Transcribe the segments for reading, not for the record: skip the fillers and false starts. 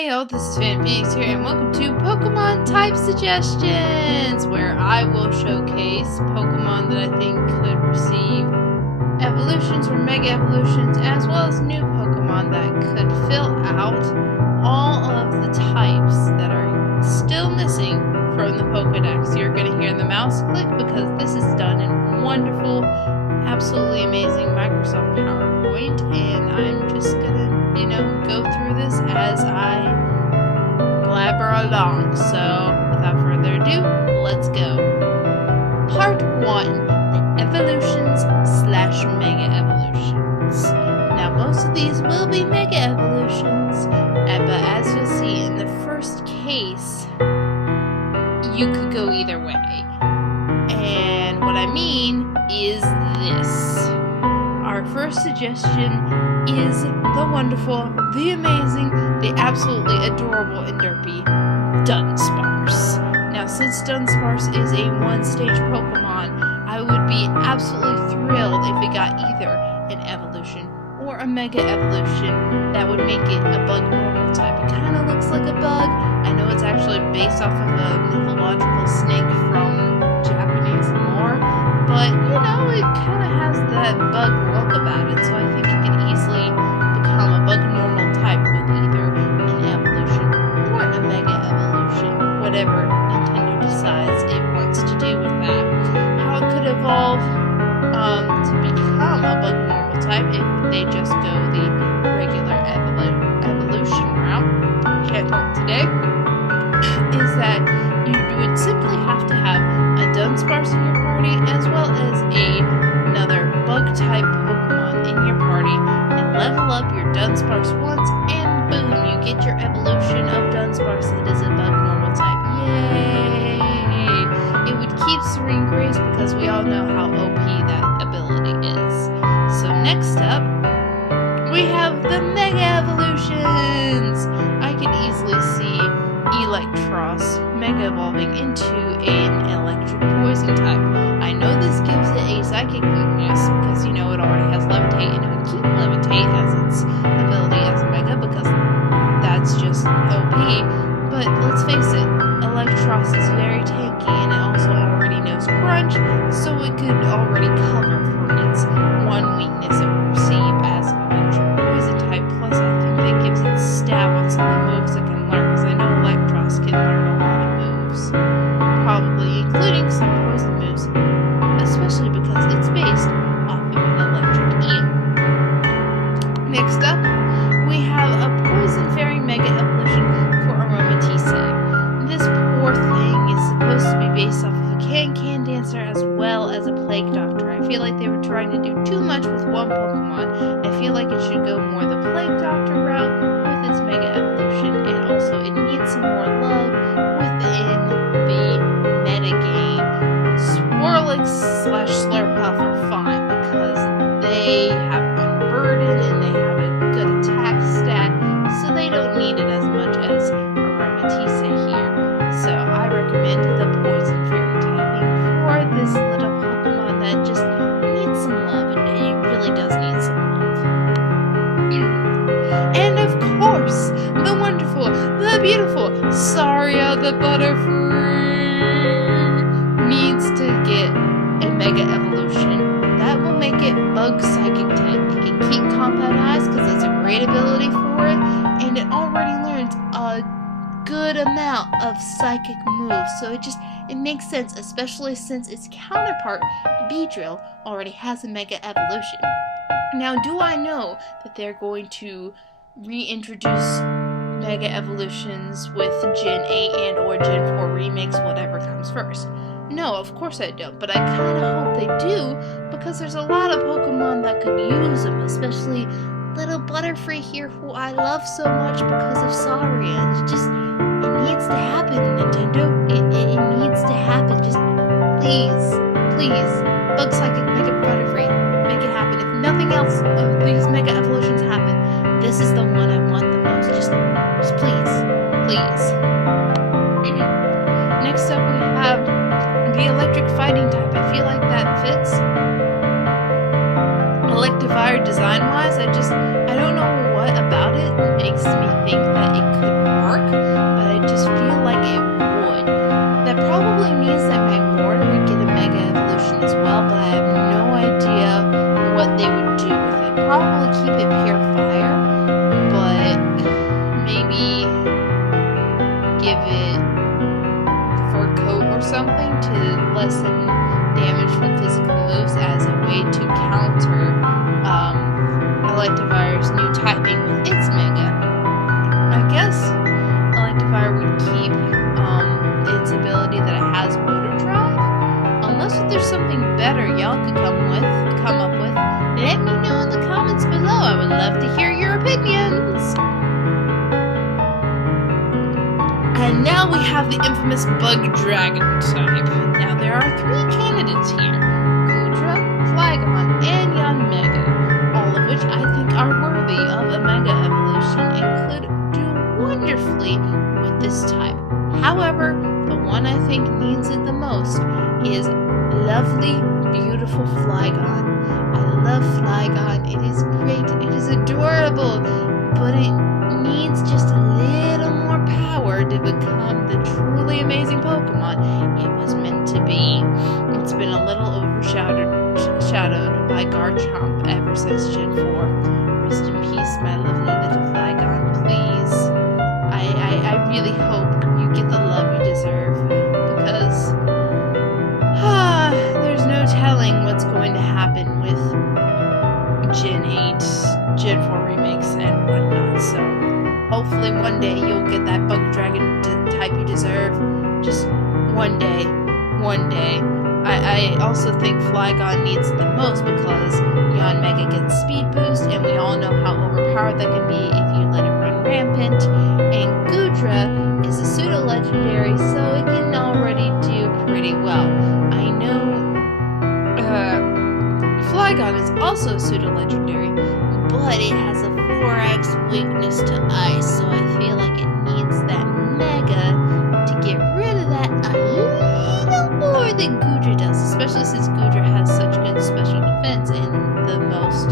Hey yo, this is Fan Phoenix here, and welcome to Pokemon Type Suggestions, where I will showcase Pokemon that I think could receive evolutions or Mega Evolutions, as well as new Pokemon that could fill out all of the types that are still missing from the Pokedex. You're going to hear the mouse click because this is done in wonderful, absolutely amazing Microsoft PowerPoint, and I'm just going to go through this as I blabber along. So, without further ado, let's go. Part 1. The Evolutions / Mega Evolutions. Now, most of these will be Mega Evolutions, but as you'll see in the first case, you could go either way. And what I mean is this. Our first suggestion is the wonderful, the amazing, the absolutely adorable and derpy Dunsparce. Now, since Dunsparce is a one-stage Pokemon, I would be absolutely thrilled if it got either an evolution or a Mega Evolution that would make it a bug normal type. It kind of looks like a bug. I know it's actually based off of a mythological snake from Japanese lore, but it kind of has that bug look about it, so I think it could easily become a bug normal type with either an evolution or a Mega Evolution, whatever Nintendo decides it wants to do with that. How it could evolve to become a bug normal type if they just go the regular evolution route, can't talk today, is that you would simply have to have a Dunsparce in your party as well as another bug type Pokemon in your party, and level up your Dunsparce once, and boom, you get your evolution of Dunsparce that is a bug normal type. Yay! It would keep Serene Grace because we all know how OP that ability is. So next up, we have the Mega Evolutions! I can easily see Electros Mega evolving into an electric poison type. I know this gives it a psychic weakness because it already has Levitate, and it would keep Levitate as its ability as Mega because that's just OP. But let's face it, Electros is very tanky, and it also already knows Crunch, so it could already cover for its one weakness it would receive as an electric poison type. Plus, I think that gives it stab on some of the moves it can learn, because I know Electros can learn a lot of moves, probably including some poison moves, especially because it's based off of an electric eel. Next up, we have a Poison Fairy Mega Evolution for Aromatisse. This poor thing is supposed to be based off of a Can Dancer as well as a Plague Doctor. I feel like they were trying to do too much with one Pokemon. I feel like it should go more the Plague Doctor route with its Mega Evolution, and also it needs some more love within the metagame. Swirlix / Slurpuff are fine because they have Unburden and they have a good attack stat, so they don't need it as much as Aromatisse here. So I recommend the Poison Fairy typing for this little Pokemon that just needs some love, and it really does need some love. And of course, the wonderful, the beautiful Saria the Butterfree needs to get a Mega Evolution. That will make it Bug Psychic type. It can keep Compound Eyes because it's a great ability for it, and it already learns a good amount of psychic moves, so it makes sense, especially since its counterpart, Beedrill, already has a Mega Evolution. Now, do I know that they're going to reintroduce Mega Evolutions with Gen 8 and or Gen 4 remakes, whatever comes first? No, of course I don't, but I kind of hope they do, because there's a lot of Pokemon that could use them, especially little Butterfree here, who I love so much because of Saria. It needs to happen, Nintendo. It needs to happen. Just please, Bug Psychic, Mega Butterfree, make it happen. If nothing else of these Mega Evolutions happen, this is the one I want the most. Just please. Next up, we have the Electric Fighting type. I feel like that fits Electivire design-wise. I don't know what about it makes me think that it could it fur coat or something to lessen damage from physical moves as a way to counter Electivire's new typing with its Mega. I guess Electivire would keep its ability that it has Motor Drive, unless there's something better y'all could come up with. Let me know in the comments below. I would love to hear your opinions. And now we have the infamous Bug Dragon type. Now there are 3 candidates here: Goodra, Flygon, and Yanmega, all of which I think are worthy of a Mega Evolution and could do wonderfully with this type. However, the one I think needs it the most is lovely, beautiful Flygon. I love Flygon. It is great. It is adorable. But it needs just a little more power to become the truly amazing Pokemon it was meant to be. It's been a little overshadowed by Garchomp ever since Gen 4. Rest in peace, my lovely little Flygon, please. I really hope you get the love you deserve, because there's no telling what's going to happen with Gen 8, Gen 4 remakes, and whatnot. So hopefully one day you'll get that Bug Dragon type you deserve. Just one day. I also think Flygon needs it the most because Yanmega gets Speed Boost, and we all know how overpowered that can be if you let it run rampant. And Goodra is a pseudo-legendary, so it can already do pretty well. I know Flygon is also pseudo-legendary, but it has a 4x weakness to ice, so I feel like it needs that Mega to get rid of that a little more than Goodra does, especially since Goodra has such good special defense, and the most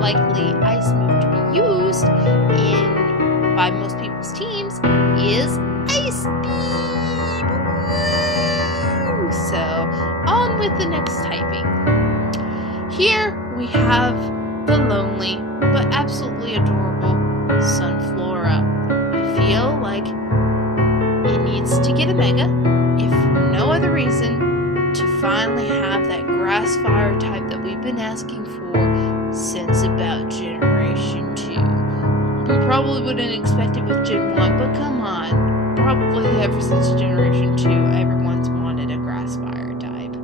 likely ice move to be used by most people's teams is Ice Beam! Woo! So, on with the next typing. Here we have the lonely but absolutely adorable Sunflora. I feel like it needs to get a Mega, if for no other reason, to finally have that Grass Fire type that we've been asking for since about Generation 2. We probably wouldn't expect it with Gen 1, but come on. Probably ever since Generation 2, everyone's wanted a Grass Fire type.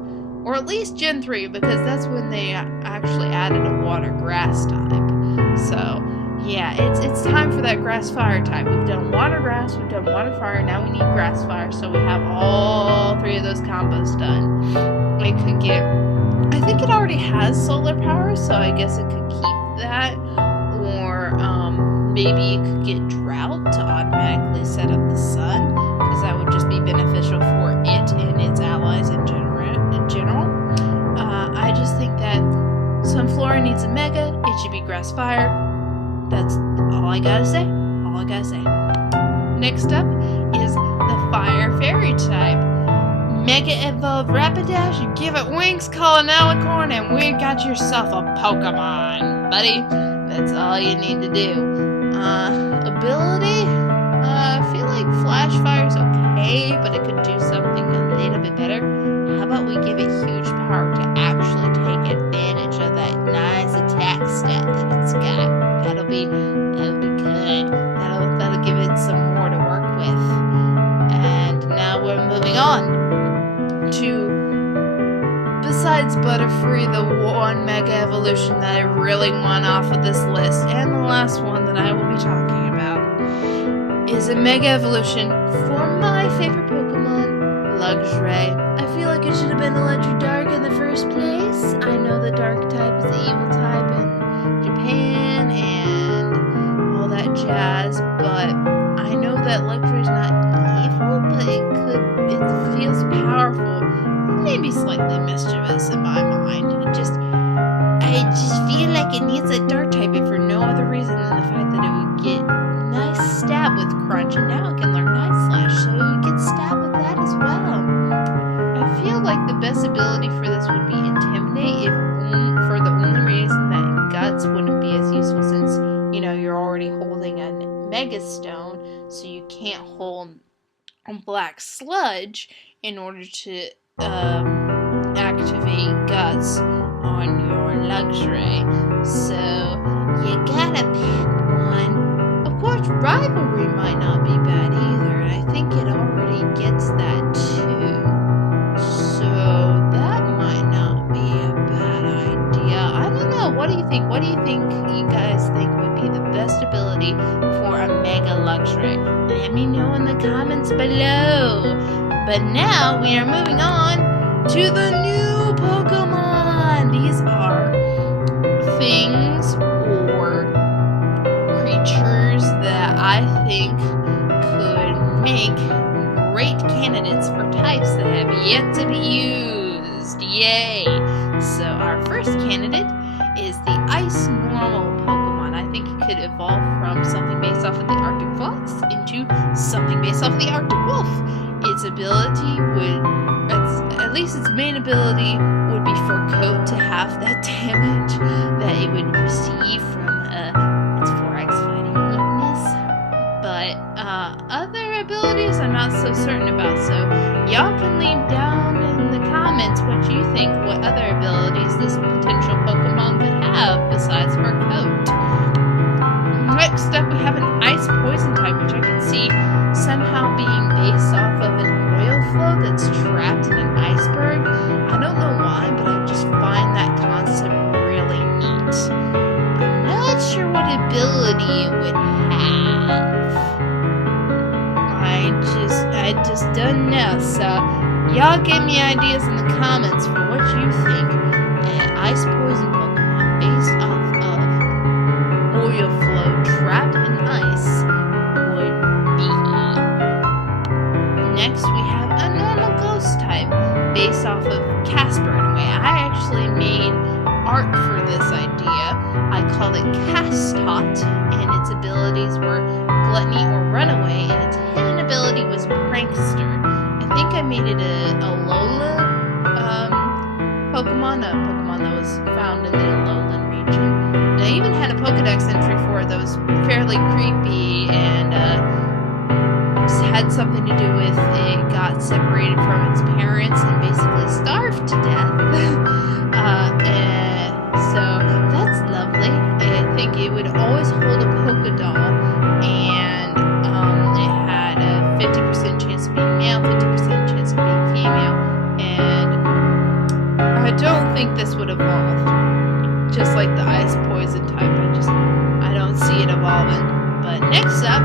Or at least Gen 3, because that's when they actually added a Water Grass type. So, yeah, it's time for that Grass Fire type. We've done Water Grass, we've done Water Fire, now we need Grass Fire, so we have all 3 of those combos done. It could get... I think it already has Solar Power, so I guess it could keep that. Or, maybe it could get Drought to automatically set up the sun, because that would just be beneficial for it and its allies in general. I just think that Sunflora needs a Mega. It should be Grass Fire. That's all I gotta say. Next up is the Fire Fairy type. Mega Evolve Rapidash, you give it wings, call an alicorn, and we got yourself a Pokemon, buddy. That's all you need to do. Ability? I feel like Flash Fire's okay, but it could do something a little bit better. How about we give it huge power to actually take advantage of that nice attack stat that it's got? That'll be good. That'll give it some more to work with. And now we're moving on to, besides Butterfree, the one Mega Evolution that I really want off of this list, and the last one that I will be talking about, is a Mega Evolution for my favorite Pokemon, Luxray. I feel like it should have been Electrodark in the first place. I know the Dark type is the evil type in Japan and all that jazz, but I know that Luxray's not evil, but it feels powerful, maybe slightly mischievous in my mind. I just feel like it needs a Dark type, if for no other reason than the fact that it would get nice stab with Crunch, and now it can learn Night Slash, so it would get stab with that as well. I feel like the best ability for this would be Intimidate, for the only reason that Guts wouldn't be as useful, since, you're already holding a Mega Stone, so you can't hold black sludge in order to activate guts on your Luxray. So you gotta pick one. Of course, rivalry might not be bad either, and I think it already gets that too. So that might not be a bad idea. I don't know. What do you think? What do you think you guys think would be the best ability for a Mega Luxray? Let me know in the comments below. But now we are moving on to the new Pokemon. These are things or creatures that I think could make great candidates for types that have yet to be used. Yay! So our first candidate is the Ice Normal Pokemon. I think it could evolve from something based off of the Arctic Fox into something based off of the Arctic Wolf. Its ability would, at least its main ability, would be for Coat to have that damage that it would receive from its 4X fighting weakness. But other abilities I'm not so certain about, so y'all can leave down in the comments what you think, what other abilities this potential Pokemon could have besides for Coat. Next up, we have an Ice Poison type, which I can see somehow being based off of an oil flow that's trapped in an iceberg. I don't know why, but I just find that concept really neat. I'm not sure what ability it would have. I just don't know. So y'all give me ideas in the comments for what you think an Ice Poison Pokemon based off of oil flow trapped in ice would be. Next, we have a normal ghost type based off of Casper in a way. I actually made art for this idea. I called it Castot, and its abilities were Gluttony or Runaway, and its hidden ability was Prankster. I think I made it a Alolan Pokemon, a Pokemon that was found in the Alolan region. And I even had a Pokedex entry for it that was fairly creepy and had something to do with it got separated from its parents and basically starved to death. So that's lovely. I think it would always hold a Pokédoll, and it had a 50% chance of being male, 50% chance of being female, and I don't think this would evolve. Just like the Ice Poison type, I don't see it evolving. But next up,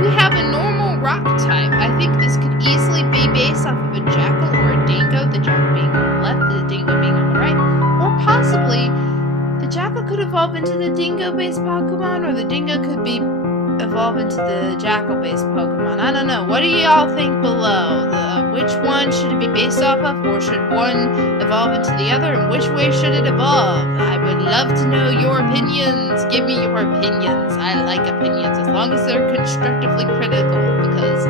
we have a normal rock type. I think this could easily be based off of a Jackal or a Dingo, the Jackal being on the left, the Dingo being on the right, or possibly the Jackal could evolve into the Dingo-based Pokemon, or the Dingo could evolve into the Jackal-based Pokemon. I don't know. What do y'all think below? Which one should it be based off of, or should one evolve into the other, and which way should it evolve? I would love to know your opinions. Give me your opinions. I like opinions, as long as they're constructively critical, because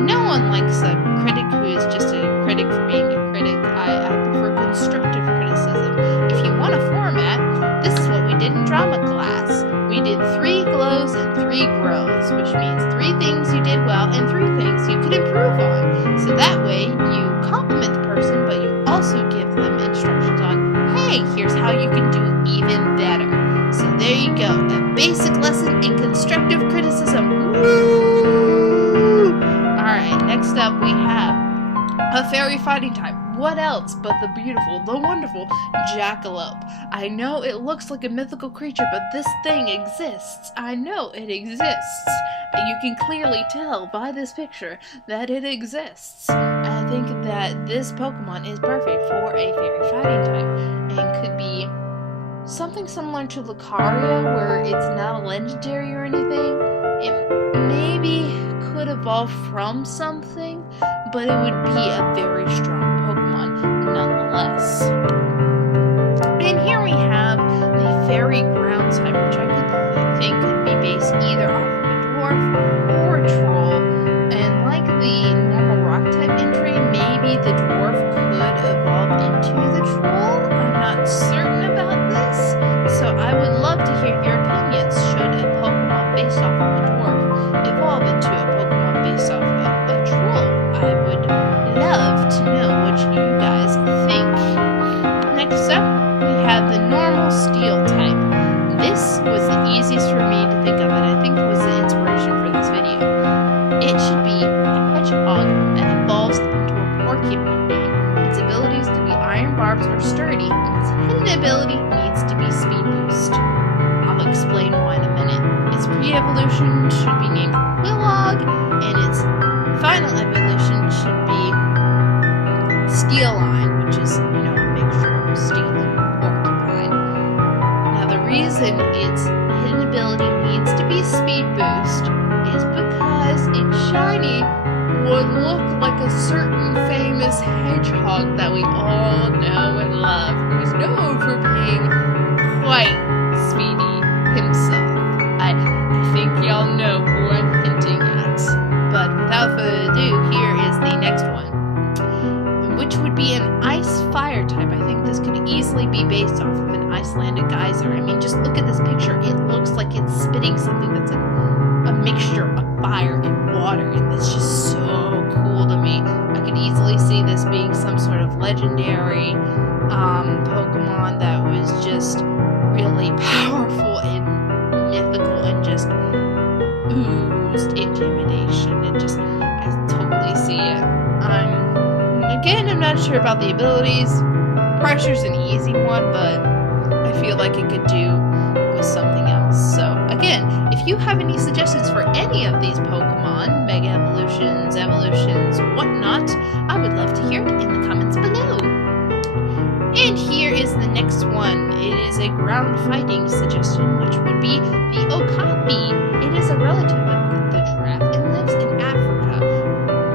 no one likes a critic who is just a critic for being a critic. I prefer constructive criticism. If you want a format, this is what we did in drama class. We did 3 glows and 3 grows, which means 3 things you did well and 3 things you could improve on. So that way you compliment the person, but you also give them instructions on, hey, here's how you can do even better. So there you go, a basic lesson in constructive criticism. Woo! Alright, next up we have a fairy fighting type. What else but the beautiful, the wonderful Jackalope? I know it looks like a mythical creature, but this thing exists. I know it exists. You can clearly tell by this picture that it exists. I think that this Pokemon is perfect for a fairy fighting type and could be something similar to Lucario, where it's not a legendary or anything. It maybe could evolve from something, but it would be a very strong Pokemon nonetheless. And here we have the Fairy Ground type, which I could think could be based either off of a dwarf or a troll. And like the normal rock type entry, maybe the dwarf could evolve into the troll. I'm not certain about this, so I would love to hear your opinions. Should a Pokemon based off of a dwarf evolve into a Pokemon based off of a troll? evolves into a porcupine. Its ability is to be iron barbs or sturdy, and its hidden ability needs to be speed boost. I'll explain why in a minute. Its pre-evolution should be named Quillog, and its final evolution should be Steeline, which is, a mixture of steel and porcupine. Now, the reason its hidden ability needs to be speed boost is because its shiny would look like a certain famous hedgehog that we all know and love, who's known for being quite speedy himself. I think y'all know who I'm hinting at. But without further ado, here is the next one, which would be an ice-fire type. I think this could easily be based off of an Icelandic geyser. I mean, just look at this picture. It looks like it's spitting something that's like a mixture of fire and water, and it's just so cool to me. I could easily see this being some sort of legendary Pokemon that was just really powerful and mythical and just oozed intimidation. I totally see it. I'm not sure about the abilities. Pressure's an easy one, but I feel like it could do with something else. So again, if you have any suggestions for any of these Pokemon, Mega Evolutions, Evolutions, whatnot, I would love to hear it in the comments below. And here is the next one. It is a ground fighting suggestion, which would be the Okapi. It is a relative of the giraffe and lives in Africa.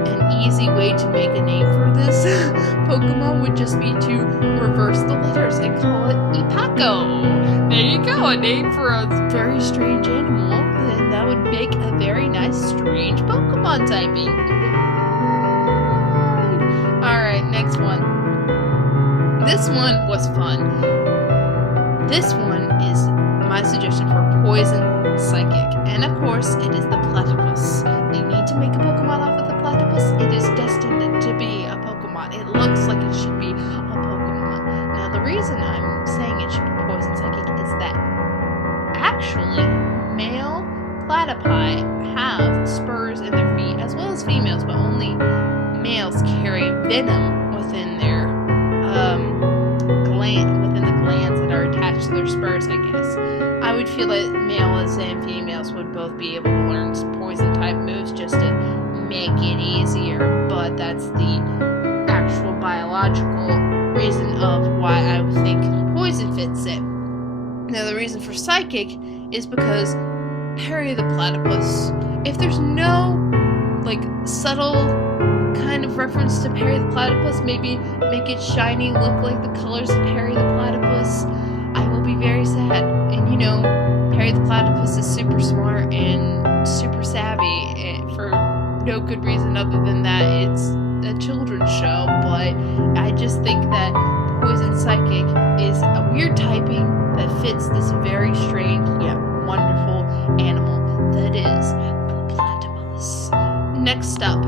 An easy way to make a name for this Pokemon would just be to reverse the letters and call it Ipaco. There you go, a name for a very strange animal, and that would make a very nice strange Pokemon typing. Alright, next one. This one was fun. This one is my suggestion for Poison Psychic. And of course, it is the Platypus. They need to make a Pokemon off of the Platypus. It is destined to be a Pokemon. It looks like it should be a Pokemon. Now, the reason I'm saying it should be Poison Psychic is that actually, male platypi have spurs in their feet, as well as females, but only males carry venom within their within the glands that are attached to their spurs, I guess. I would feel that males and females would both be able to learn poison type moves just to make it easier, but that's the actual biological reason of why I would think poison fits it. Now, the reason for psychic is because Perry the Platypus, if there's no subtle kind of reference to Perry the Platypus, maybe make it shiny, look like the colors of Perry the Platypus, I will be very sad. And Perry the Platypus is super smart and super savvy, and for no good reason other than that it's a children's show, but I just think that Poison Psychic is a weird typing that fits this very strange yet wonderful animal that is the platypus. Next up,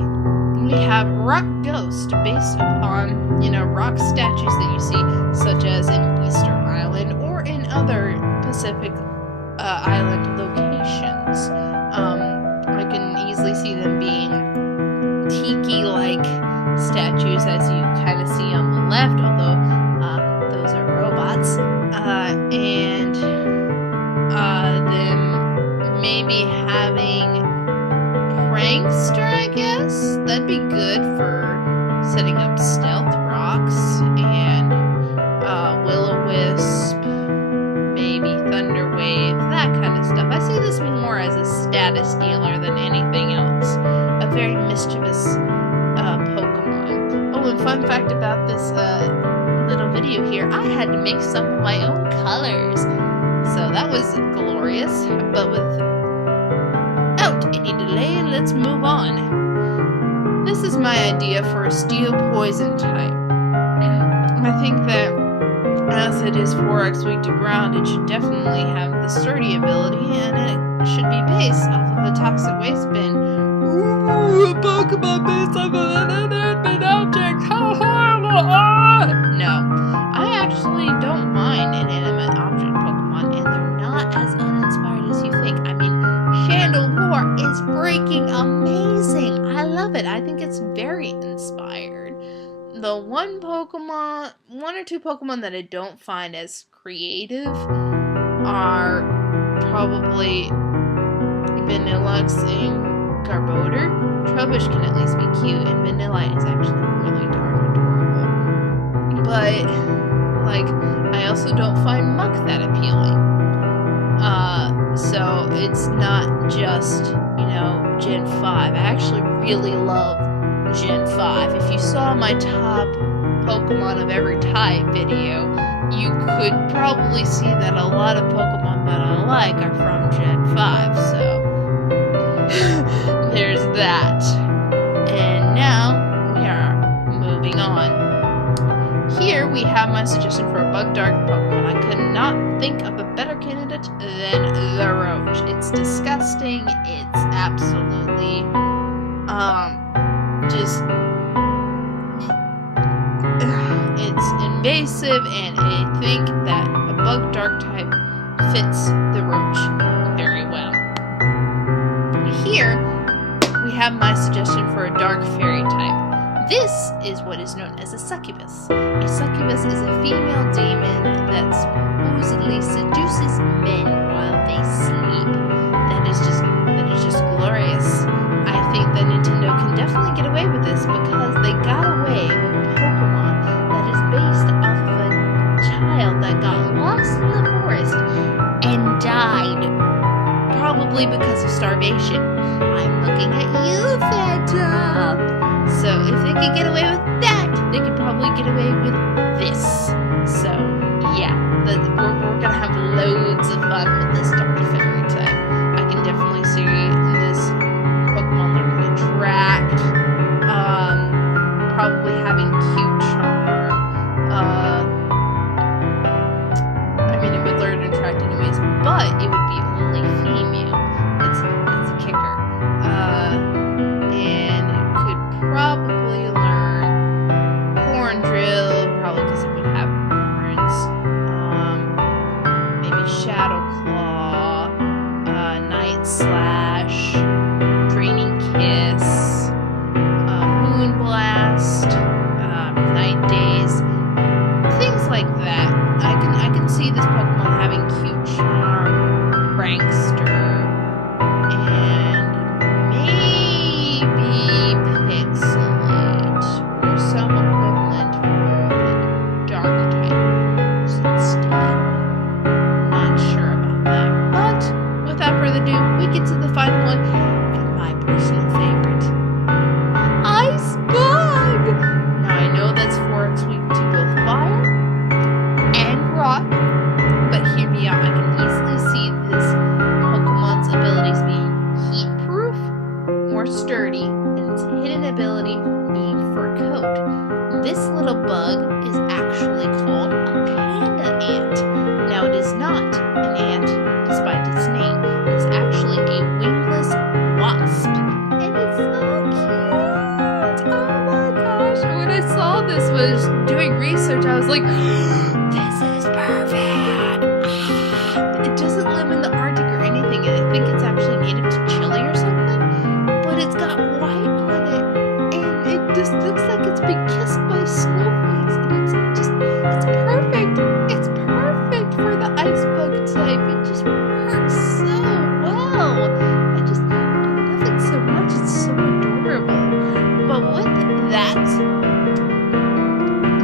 we have Rock Ghost, based upon, rock statues that you see, such as in Easter Island or in other Pacific Island locations. I can easily see them being tiki-like statues, as you kind of see on the left, although those are robots. And them maybe having Prankster, I guess. That'd be good for setting up stealth rocks, and Will-O-Wisp, maybe Thunder Wave, that kind of stuff. I see this more as a status dealer than anything else. A very mischievous Pokemon. Oh, and fun fact about this little video here, I had to make some of my own colors. So that was glorious, but without any delay, let's move on. This is my idea for a Steel Poison type. I think that as it is 4x weak to ground, it should definitely have the sturdy ability, and it should be based off of a Toxic Waste Bin. Ooh, a Pokemon based off of an inanimate object! How horrible! No, I actually don't mind inanimate object Pokemon, and they're not as uninspired as you think. I mean, Chandelure is freaking amazing! I love it. I think it's very very inspired. The one or two Pokemon that I don't find as creative are probably Vanillux and Garbodor. Trubbish can at least be cute, and Vanillite is actually really darn adorable. But, I also don't find Muck that appealing. So it's not just, Gen 5. I actually really love Gen 5. If you saw my top Pokemon of every type video, you could probably see that a lot of Pokemon that I like are from Gen 5, so there's that. And now we are moving on. Here we have my suggestion for a Bug Dark Pokemon. I could not think of a better candidate than the Roach. It's disgusting. It's absolutely it's invasive, and I think that a Bug Dark type fits the Roach very well. Here we have my suggestion for a Dark Fairy type. This is what is known as a succubus. A succubus is a female demon that supposedly seduces men while they sleep. That is just glorious. I think that Nintendo can definitely get away with this because they got away with a Pokemon that is based off of a child that got lost in the forest and died, probably because of starvation. I'm looking at you, Phantom! So if they could get away with that, they could probably get away with this. So yeah, we're gonna have loads of fun with this Dark Fairy type. I can definitely see this Pokemon learning to attract, probably having cute charm. It would learn to attract anyways, but it would be only female. It's a kicker. Probably learn Horn Drill, probably because it would have horns. Maybe Shadow Claw, Night Slash, Draining Kiss, Moon Blast, Night Daze, things like that. I can see this Pokemon having cute charm, Prankster, and maybe Pixelate, or some equivalent for Dark type instead. Not sure about that. But without further ado, we get to the final one, and my personal favorite, Ice Bug! Now I know that's 4X weak to both fire and rock, but hear me out. I can easily see this Pokemon's abilities being heat-proof, more sturdy, and its hidden ability being fur coat. This little bug is actually called a panda ant. Now it is not an ant, despite its name. It is actually a wingless wasp. And it's so cute! Oh my gosh! When I saw this was doing research, I was like, this is perfect! It doesn't live in the Arctic or anything, and I think it's actually native to Chile or something. But it's got white on it, and it just looks like it's been kissed by snowflakes, and it's perfect. It's perfect for the Ice Bug type. It just works so well. I love it so much. It's so adorable. But with that,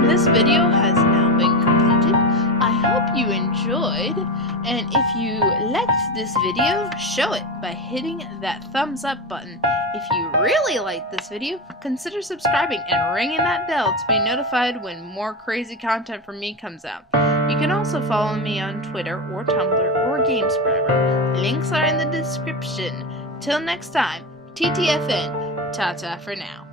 this video has now been completed. I hope you enjoyed, and if you liked this video, show it by hitting that thumbs up button. If you really liked this video, consider subscribing and ringing that bell to be notified when more crazy content from me comes out. You can also follow me on Twitter or Tumblr or GamesForever. Links are in the description. Till next time, TTFN, ta-ta for now.